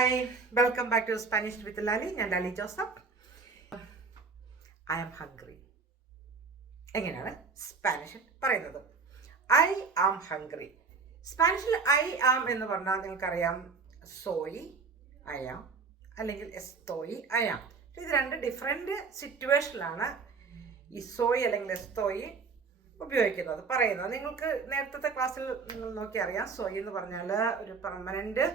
Hi welcome back to Spanish with Lali. ഞാൻ Lali Joseph. I am hungry എങ്ങനെയാണ് സ്പാനിഷിൽ പറയുന്നത്? I am hungry. സ്പാനിഷിൽ ഐ ആം എന്ന് പറഞ്ഞാൽ നിങ്ങൾക്കറിയാം, സോയി ഐ ആം അല്ലെങ്കിൽ എസ്തോയി ഐ ആം. ഇത് രണ്ട് ഡിഫറെൻറ്റ് സിറ്റുവേഷനിലാണ് ഈ സോയി അല്ലെങ്കിൽ എസ്തോയി ഉപയോഗിക്കുന്നത്, പറയുന്നത്. നിങ്ങൾക്ക് നേരത്തെ ക്ലാസ്സിൽ നിങ്ങൾ നോക്കി അറിയാം, സോയി എന്ന് പറഞ്ഞാൽ ഒരു പെർമനൻറ്റ്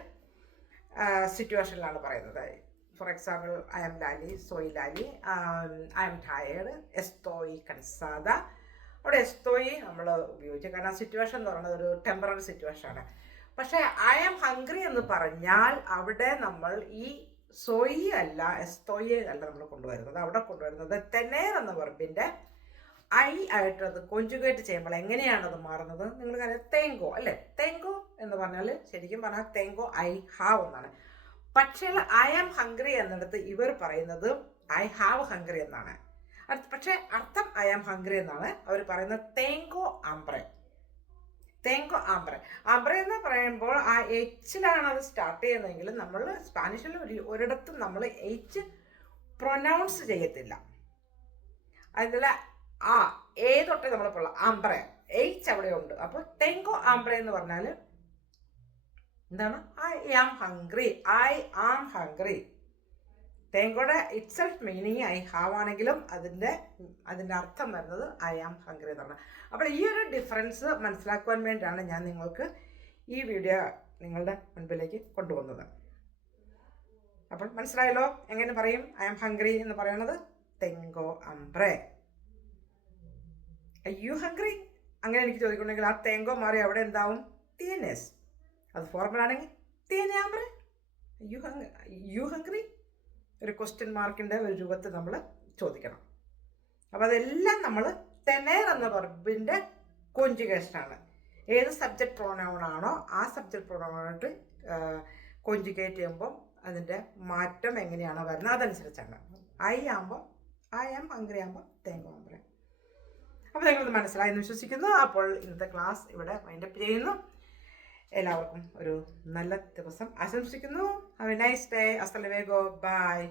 സിറ്റുവേഷനിലാണ് പറയുന്നത്. ഫോർ എക്സാമ്പിൾ, ഐ ആം ലാലി, സോയി ലാലി, ഐ ആം ടയേർഡ്, എസ്തോയി കൻസാദ. അവിടെ എസ്തോയി നമ്മൾ ഉപയോഗിച്ചു, കാരണം ആ സിറ്റുവേഷൻ എന്ന് പറയുന്നത് ഒരു ടെമ്പററി സിറ്റുവേഷനാണ്. പക്ഷേ ഐ ആം ഹംഗ്രി എന്ന് പറഞ്ഞാൽ അവിടെ നമ്മൾ ഈ സോയി അല്ല എസ്തോയി അല്ല നമ്മൾ കൊണ്ടുവരുന്നത്. അവിടെ കൊണ്ടുവരുന്നത് തെനേർ എന്ന വെർബിൻ്റെ ഐ ആയിട്ട് അത് കോഞ്ചുഗേറ്റ് ചെയ്യുമ്പോൾ എങ്ങനെയാണത് മാറുന്നത്? നിങ്ങൾക്കറിയാം, തേങ്കോ അല്ലേ? തേങ്കോ എന്ന് പറഞ്ഞാൽ ശരിക്കും പറഞ്ഞാൽ തേങ്കോ ഐ ഹാവ് എന്നാണ്. പക്ഷേ ഐ ആം ഹംഗ്രി എന്നിടത്ത് ഇവർ പറയുന്നത് ഐ ഹാവ് ഹംഗ്രി എന്നാണ്. പക്ഷേ അർത്ഥം ഐ ആം ഹംഗ്രി എന്നാണ്. അവർ പറയുന്നത് തേങ്കോ ആംബ്രെ. തേങ്കോ ആംബ്രെ. ആംബ്രെ എന്ന് പറയുമ്പോൾ ആ എച്ചിലാണ് അത് സ്റ്റാർട്ട് ചെയ്യുന്നതെങ്കിൽ നമ്മൾ സ്പാനിഷിൽ ഒരിടത്തും നമ്മൾ എച്ച് പ്രൊനൗൺസ് ചെയ്യത്തില്ല. അതിൽ തൊട്ടേ നമ്മൾ പോലുള്ള ആംബ്രെ എയ്ച്ച് അവിടെ ഉണ്ട്. അപ്പോൾ തേങ്കോ ആംബ്രെ എന്ന് പറഞ്ഞാൽ എന്താണ്? I am hungry. I am hungry. തേങ്കോയുടെ itself meaning I have ആണെങ്കിലും അതിൻ്റെ അർത്ഥം വരുന്നത് ഐ ആം ഹംഗ്രി എന്നാണ്. അപ്പോൾ ഈ ഒരു ഡിഫറൻസ് മനസ്സിലാക്കുവാൻ വേണ്ടിയാണ് ഞാൻ നിങ്ങൾക്ക് ഈ വീഡിയോ നിങ്ങളുടെ മുൻപിലേക്ക് കൊണ്ടുവന്നത്. അപ്പോൾ മനസ്സിലായല്ലോ എങ്ങനെ പറയും ഐ ആം ഹംഗ്രി എന്ന് പറയുന്നത്? തേങ്കോ ആംബ്രെ. യു ഹംഗ്രി അങ്ങനെ എനിക്ക് ചോദിക്കണമെങ്കിൽ ആ തേങ്കോ മാറി അവിടെ എന്താവും? തീനേസ്. അത് ഫോർമൽ ആണെങ്കിൽ തീനെ ആംബ്രെ. യു ഹംഗ്രി ഒരു ക്വസ്റ്റ്യൻ മാർക്കിൻ്റെ ഒരു രൂപത്തിൽ നമ്മൾ ചോദിക്കണം. അപ്പോൾ അതെല്ലാം നമ്മൾ തെനേർ എന്ന വെർബിൻ്റെ കോഞ്ചുഗേഷനാണ്. ഏത് സബ്ജക്റ്റ് പ്രോനൗൺ ആണോ ആ സബ്ജക്റ്റ് പ്രോനൗണായിട്ട് കോഞ്ചുഗേറ്റ് ചെയ്യുമ്പോൾ അതിൻ്റെ മാറ്റം എങ്ങനെയാണോ വരുന്നത് അതനുസരിച്ചാണ്. ഐ ആകുമ്പോൾ ഐ ആം ഹംഗ്രി ആകുമ്പോൾ തേങ്കോ ആംബ്രെ. അപ്പോൾ നിങ്ങളത് മനസ്സിലായെന്ന് വിശ്വസിക്കുന്നു. അപ്പോൾ ഇന്നത്തെ ക്ലാസ് ഇവിടെ വൈൻഡപ്പ് ചെയ്യുന്നു. എല്ലാവർക്കും ഒരു നല്ല ദിവസം ആശംസിക്കുന്നു. Have a nice day. ഹasta luego. ബൈ.